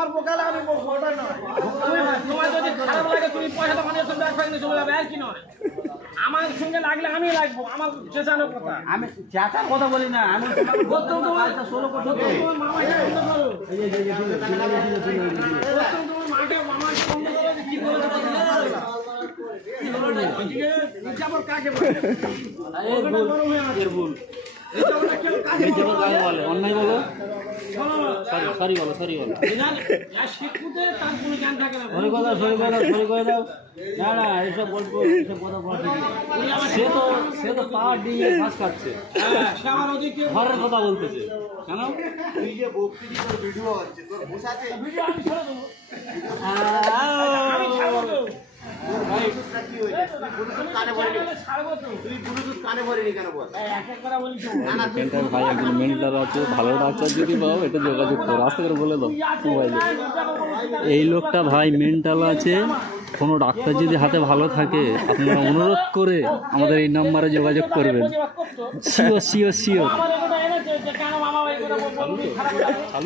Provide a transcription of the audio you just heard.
আমার বোকালে আমি বলবো ওটা নয়। তোমার যদি খারাপ লাগে তুমি পয়সাটা মানে তুমি ব্যাগ ফ্যাগ চলে যাবে আর কি নয়। আমার সঙ্গে লাগলে আমি লাগবো, আমার চেঁচানোর কথা। আমি চেঁচার কথা বলি না, আমি তোমার ষোলো কথা তোমার মামাকে বন্ধ করো। তোমার মাকে মামাকে বন্ধ করো, কি বলেছে আবার কাকে বলে? অন্যায় বলো, সরি বলো, সরি বলো, সরি কথা, সরি কথা, সরি করে দাও। না না, এইসব গল্প, এইসব কথা বলা ঠিক না। সে তো পা দিয়ে ঘাস কাটছে, ঘরের কথা বলতেছে কেন? তুই যে বক্তৃতি তোর ভিডিও হচ্ছে, তোর বসাতে তুই ব্লুটুথ কানে ভরিনি কেন বল? এখানটায় ভাই একজন মেন্টাল আছে, ভালো ডাক্তার যদি পাও এটা যোগাযোগ করো, আস্তে করে বলে দাও মোবাইলে। এই লোকটা ভাই মেন্টাল আছে, কোনো ডাক্তার যদি হাতে ভালো থাকে আপনারা অনুরোধ করে আমাদের এই নাম্বারে যোগাযোগ করবেন। Sure sure sure.